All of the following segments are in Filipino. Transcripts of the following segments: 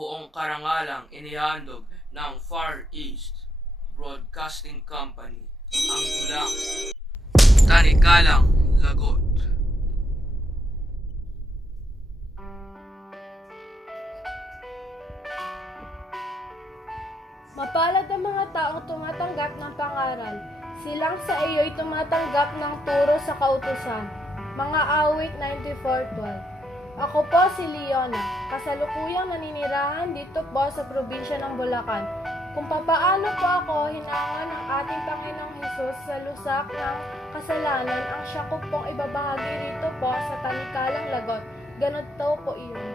buong karangalang inihandog ng Far East Broadcasting Company ang dulang Tanikalang Lagot. Mapalad ang mga taong tumatanggap ng pangaral. Silang sa iyo'y tumatanggap ng turo sa kautusan. Mga awit 94:12. Ako po si Leona, kasalukuyang naninirahan dito po sa probinsya ng Bulacan. Kung papaano po ako hinangan ng ating Panginoong Hesus sa lusak ng kasalanan, ang siya ko pong ibabahagi rito po sa Tanikalang Lagot. Ganito po iyon.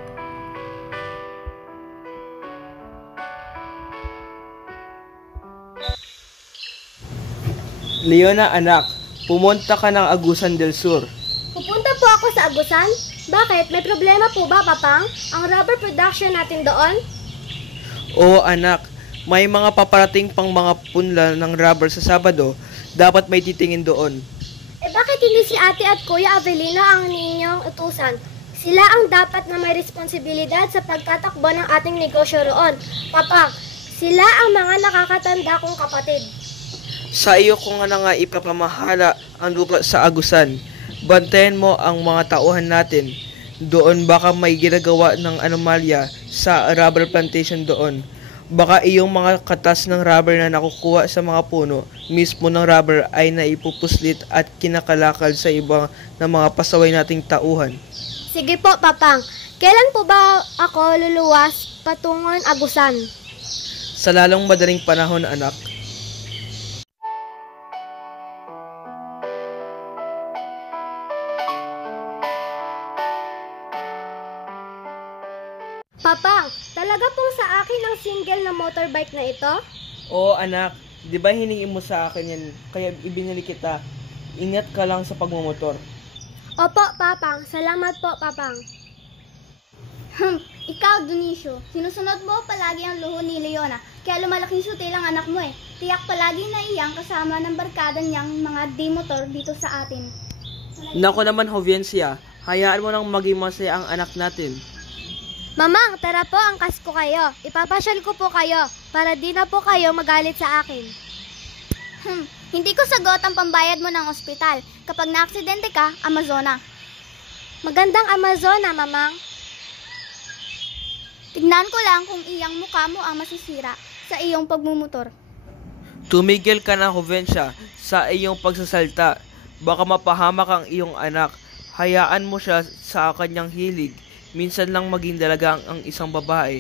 Leona anak, pumunta ka ng Agusan del Sur. Pupunta po ako sa Agusan? Bakit? May problema po ba, Papang? Ang rubber production natin doon? Oo anak, may mga paparating pang mga punla ng rubber sa Sabado, dapat may titingin doon. Bakit hindi si Ate at Kuya Avelino ang ninyong utusan? Sila ang dapat na may responsibilidad sa pagtatakbo ng ating negosyo roon. Papang, sila ang mga nakakatanda kong kapatid. Sa iyo ko nga na nga ipapamahala ang lupa sa Agusan. Bantayan mo ang mga tauhan natin. Doon baka may ginagawa ng anomalya sa rubber plantation doon. Baka iyong mga katas ng rubber na nakukuha sa mga puno, mismo ng rubber ay naipupuslit at kinakalakal sa iba ng mga pasaway nating tauhan. Sige po, Papang. Kailan po ba ako luluwas patungon Agusan? Sa lalong madaling panahon, anak. Papang, talaga pong sa akin ang single na motorbike na ito? Oo anak, di ba hiningi mo sa akin yan, kaya ibinili kita. Ingat ka lang sa pagmumotor. Opo, Papang. Salamat po, Papang. Ikaw, Dionisio, sinusunod mo palagi ang luho ni Leona, kaya lumalaking sutil ang anak mo eh. Tiyak palagi na iyang kasama ng barkada niyang mga di-motor dito sa atin. Nako naman, Jovencia, hayaan mo nang maging masaya ang anak natin. Mamang, tara po, angkas ko kayo. Ipapasyal ko po kayo para di na po kayo magalit sa akin. Hindi ko sagot ang pambayad mo ng ospital. Kapag naaksidente ka, Amazona. Magandang Amazona, Mamang. Tignan ko lang kung iyang mukha mo ang masisira sa iyong pagmumotor. Tumigil ka na, Jovencia, sa iyong pagsasalta. Baka mapahamak ang iyong anak. Hayaan mo siya sa kanyang hilig. Minsan lang maging dalaga ang isang babae.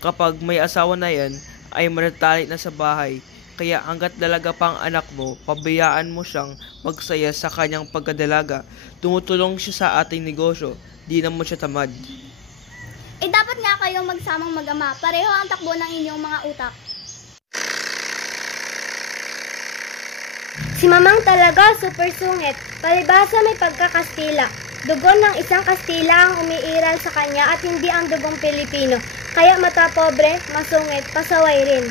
Kapag may asawa na yan, ay manatali na sa bahay. Kaya hanggat dalaga pa ang anak mo, pabayaan mo siyang magsaya sa kanyang pagkadalaga. Tumutulong siya sa ating negosyo. Di na mo siya tamad. Dapat nga kayong magsamang mag-ama. Pareho ang takbo ng inyong mga utak. Si Mamang talaga super sungit. Palibasa may pagkakastila. Dugo ng isang Kastila ang umiiral sa kanya at hindi ang dugong Pilipino. Kaya mata pobre, masungit, pasaway rin.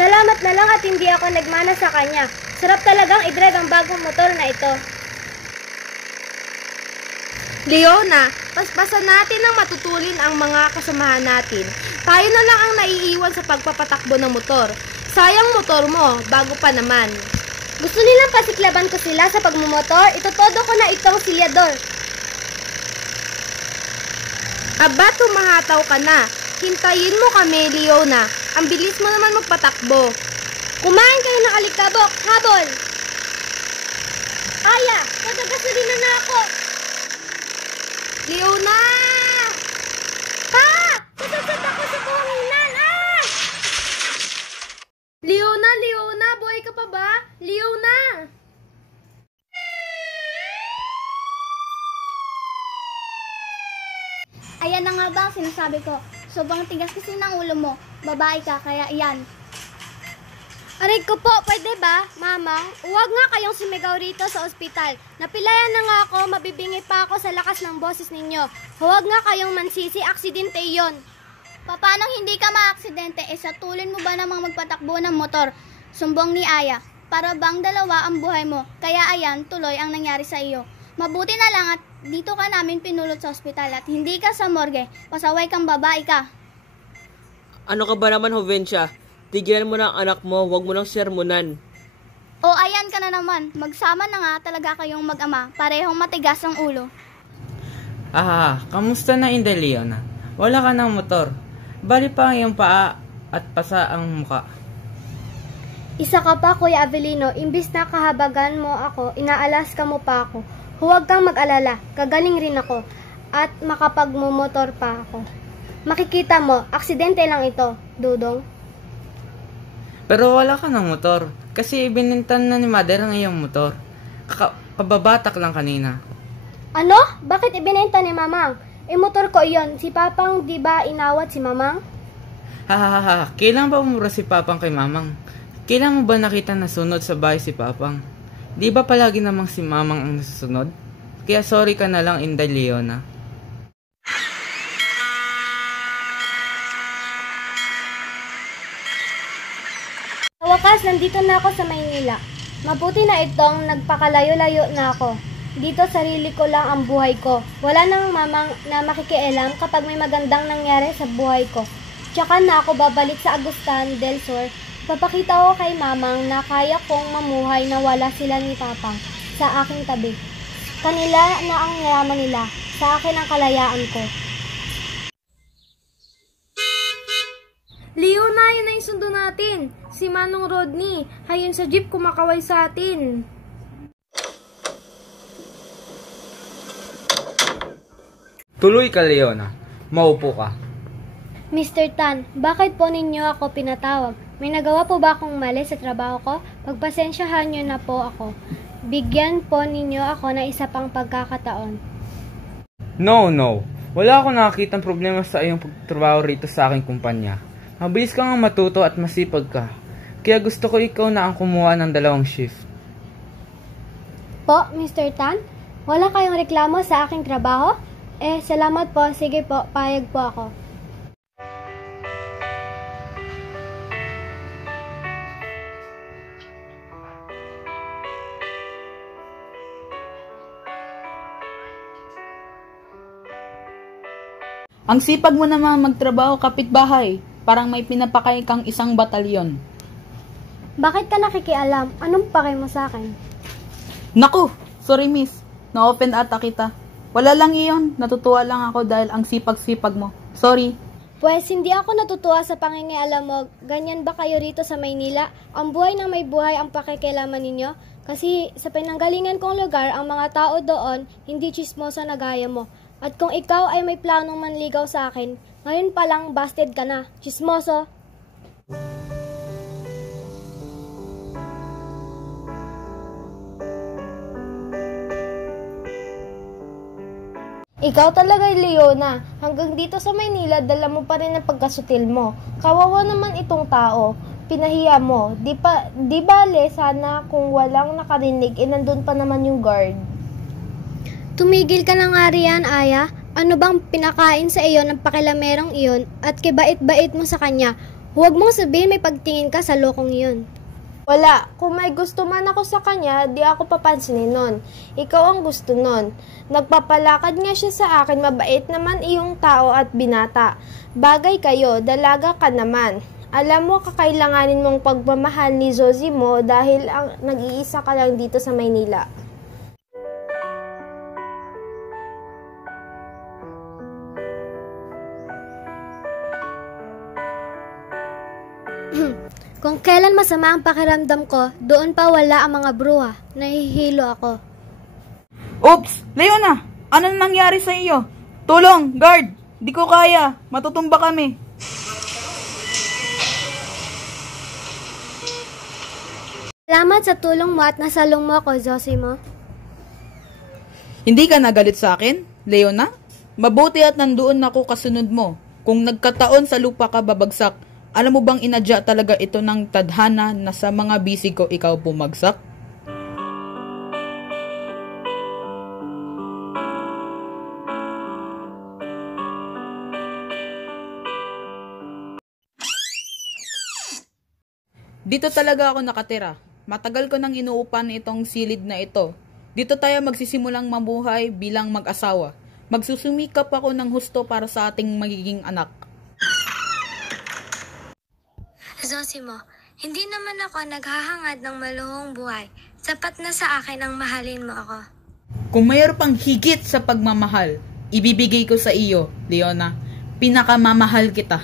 Salamat na lang at hindi ako nagmana sa kanya. Sarap talagang i-drive ang bagong motor na ito. Leona, paspasan natin ng matutulin ang mga kasamahan natin. Tayo na lang ang naiiwan sa pagpapatakbo ng motor. Sayang motor mo, bago pa naman. Gusto nilang pasiklaban ko sila sa pagmumotor? Itutodo ko na itong silyador. Aba, tumahataw ka na. Hintayin mo kami, Leona. Ang bilis mo naman magpatakbo. Kumain kayo ng alikabok, habol! Aya, nagagasolina na ako! Leona! Pa! Sasasat ako sa buhanginan! Ah! Leona, buhay ka pa ba? Leona! Ayan na nga ba ang sinasabi ko. Sobrang tigas kasi ng ulo mo. Babae ka, kaya iyan. Aray ko po, pwede ba, Mamang? Huwag nga kayong sumigaw rito sa ospital. Napilayan na nga ako, mabibingi pa ako sa lakas ng boses ninyo. Huwag nga kayong mansisi, aksidente iyon. Paano hindi ka maaksidente? Sa tulin mo ba namang magpatakbo ng motor? Sumbong ni Aya. Para bang dalawa ang buhay mo? Kaya ayan, tuloy ang nangyari sa iyo. Mabuti na lang at dito ka namin pinulot sa ospital at hindi ka sa morgue. Pasaway kang babae ka. Ano ka ba naman, Jovensya? Tigilan mo na ang anak mo, huwag mo nang sermonan. O ayan ka na naman, magsama na nga talaga kayong mag-ama, parehong matigas ang ulo. Kamusta na Inday Leona? Wala ka ng motor. Bali pa ang iyong paa at pasa ang muka. Isa ka pa, Kuya Avelino, imbis na kahabagan mo ako, inaalas ka mo pa ako. Huwag kang mag-alala, kagaling rin ako, at makapagmumotor pa ako. Makikita mo, aksidente lang ito, Dudong. Pero wala ka ng motor. Kasi ibinintan na ni Mother ang iyong motor. Kababatak lang kanina. Ano? Bakit ibinenta ni Mamang? Motor ko iyon. Si Papang di ba inawat si Mamang? Kailan ba umura si Papang kay Mamang? Kailan mo ba nakita na sunod sa bahay si Papang? Di ba palagi namang si Mamang ang nasusunod? Kaya sorry ka na lang, Inday Leona. Sa wakas, nandito na ako sa Maynila. Mabuti na itong nagpakalayo-layo na ako. Dito sarili ko lang ang buhay ko. Wala nang mamang na makikialam kapag may magandang nangyari sa buhay ko. Tsaka na ako babalik sa Agustin del Sur. Papakita ko kay mamang na kaya kong mamuhay na wala sila ni Papa sa aking tabi. Kanila na ang yaman nila. Sa akin ang kalayaan ko. Leona, yun na yung sundo natin. Si Manong Rodney, hayun sa jeep kumakaway sa atin. Tuloy ka, Leona. Maupo ka. Mr. Tan, bakit po ninyo ako pinatawag? May nagawa po ba akong mali sa trabaho ko? Pagpasensyahan nyo na po ako. Bigyan po ninyo ako ng isa pang pagkakataon. No. Wala akong nakakitang problema sa iyong pagtrabaho rito sa aking kumpanya. Mabilis kang matuto at masipag ka. Kaya gusto ko ikaw na ang kumuha ng 2 shift. Po, Mr. Tan? Wala kayong reklamo sa aking trabaho? Salamat po. Sige po, payag po ako. Ang sipag mo naman magtrabaho kapitbahay. Parang may pinapakay kang isang batalyon. Bakit ka nakikialam? Anong pakay mo sa akin? Naku! Sorry miss. Na-open ata kita. Wala lang iyon. Natutuwa lang ako dahil ang sipag-sipag mo. Sorry. Pues hindi ako natutuwa sa pangingialam mo. Ganyan ba kayo rito sa Maynila? Ang buhay na may buhay ang pakikialaman ninyo? Kasi sa pinanggalingan kong lugar, ang mga tao doon hindi chismosa na gaya mo. At kung ikaw ay may planong manligaw sa akin, ngayon pa lang busted ka na. Chismoso! Ikaw talaga, Leona. Hanggang dito sa Maynila, dala mo pa rin ang pagkasutil mo. Kawawa naman itong tao. Pinahiya mo. Di bale, sana kung walang nakarinig, nandun pa naman yung guard. Tumigil ka na nga riyan, Aya. Ano bang pinakain sa iyo ng pakilamerong iyon at kibait-bait mo sa kanya? Huwag mong sabihin may pagtingin ka sa lokong iyon. Wala. Kung may gusto man ako sa kanya, di ako papansinin nun. Ikaw ang gusto nun. Nagpapalakad nga siya sa akin, mabait naman iyong tao at binata. Bagay kayo, dalaga ka naman. Alam mo, kakailanganin mong pagmamahal ni Zosimo dahil nag-iisa ka lang dito sa Maynila. Kung kailan masama ang pakiramdam ko, doon pa wala ang mga bruha. Nahihilo ako. Oops! Leona! Ano nangyari sa iyo? Tulong! Guard! Di ko kaya! Matutumba kami! Salamat sa tulong mo at nasalong mo ako, Zosimo. Hindi ka nagalit sa akin, Leona? Mabuti at nandoon ako kasunod mo. Kung nagkataon sa lupa ka babagsak, alam mo bang inadya talaga ito ng tadhana na sa mga bisig ko ikaw bumagsak? Dito talaga ako nakatira. Matagal ko nang inuupan itong silid na ito. Dito tayo magsisimulang mabuhay bilang mag-asawa. Magsusumikap ako ng husto para sa ating magiging anak. Zosimo, hindi naman ako naghahangad ng maluhong buhay. Sapat na sa akin ang mahalin mo ako. Kung mayroon pang higit sa pagmamahal, ibibigay ko sa iyo, Leona. Pinakamamahal kita.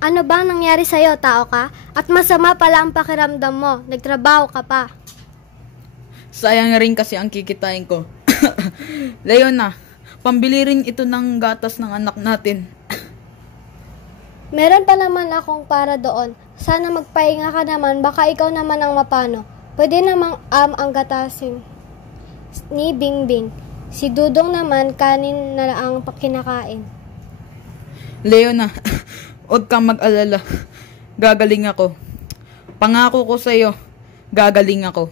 Ano bang nangyari sa'yo, tao ka? At masama pala ang pakiramdam mo. Nagtrabaho ka pa. Sayang rin kasi ang kikitain ko. Leona, pambili rin ito ng gatas ng anak natin. Meron pa naman akong para doon. Sana magpahinga ka naman, baka ikaw naman ang mapano. Pwede namang ang gatasin ni Bingbing. Si Dudong naman kanin na ang kinakain. Leona, huwag kang mag-alala. Gagaling ako. Pangako ko sa iyo, gagaling ako.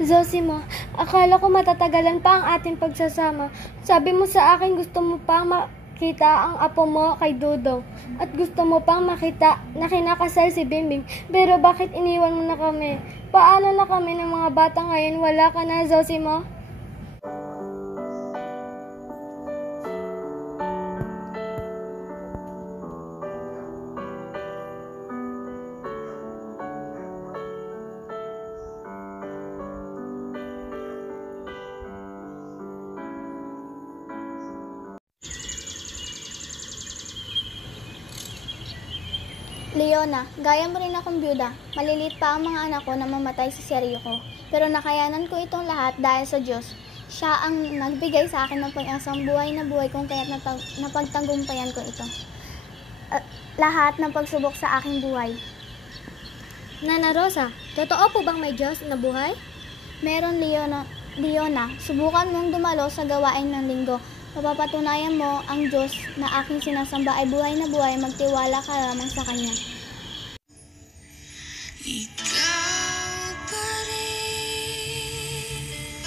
Zosimo, akala ko matatagalan pa ang ating pagsasama. Sabi mo sa akin gusto mo pa makita ang apo mo kay Dudong. At gusto mo pang makita na kinakasal si Bingbing. Pero bakit iniwan mo na kami? Paano na kami ng mga bata ngayon? Wala ka na, Zosimo? Leona, gaya mo rin akong byuda. Maliliit pa ang mga anak ko na mamatay sa seryo ko. Pero nakayanan ko itong lahat dahil sa Diyos. Siya ang nagbigay sa akin ng pag-asang buhay na buhay kung kaya't napagtagumpayan ko ito. Lahat ng pagsubok sa aking buhay. Nana Rosa, totoo po bang may Diyos na buhay? Meron, Leona, subukan mong dumalo sa gawain ng linggo. Mapapatunayan mo ang Diyos na aking sinasamba ay buhay na buhay, magtiwala ka lamang sa Kanya. Ikaw pa rin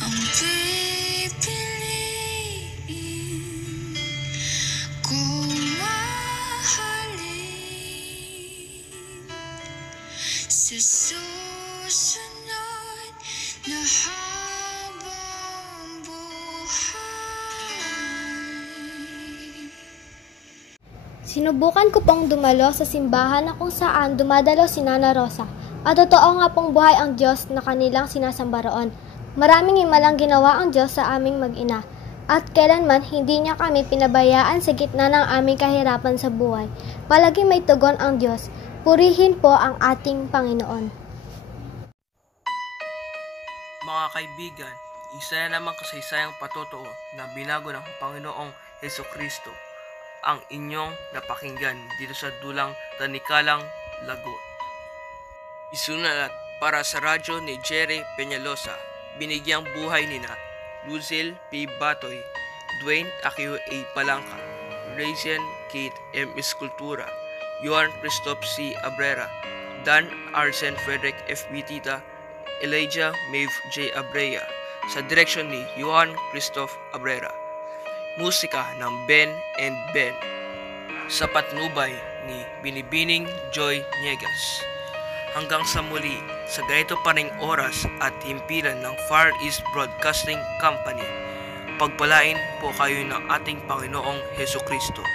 ang pipiliin kung mahalin sa susunod na habang buhay. Sinubukan ko pong dumalo sa simbahan na kung saan dumadalo si Nana Rosa. At totoo nga pong buhay ang Diyos na kanilang sinasamba roon. Maraming himalang ginawa ang Diyos sa aming mag-ina. At kailanman hindi niya kami pinabayaan sa gitna ng aming kahirapan sa buhay. Palagi may tugon ang Diyos. Purihin po ang ating Panginoon. Mga kaibigan, isa na namang kasaysayang patotoo na binago ng Panginoong Hesukristo ang inyong napakinggan dito sa Dulang Tanikalang Lagot. Isulat para sa radyo ni Jerry Peñalosa, binigyang buhay ni Lucille P. Batoy, Dwayne Aquio A. Palangka, Raisin Kate M. Escultura, Johan Christoph C. Abrera, Dan Arsen Frederick F. Bitita, Elijah Maeve J. Abrea, sa direksyon ni Johan Christoph Abrera. Musika ng Ben and Ben, sa patnubay ni Binibining Joy Niegas. Hanggang sa muli, sa ganito pa ring oras at himpilan ng Far East Broadcasting Company, pagpalain po kayo ng ating Panginoong Hesukristo.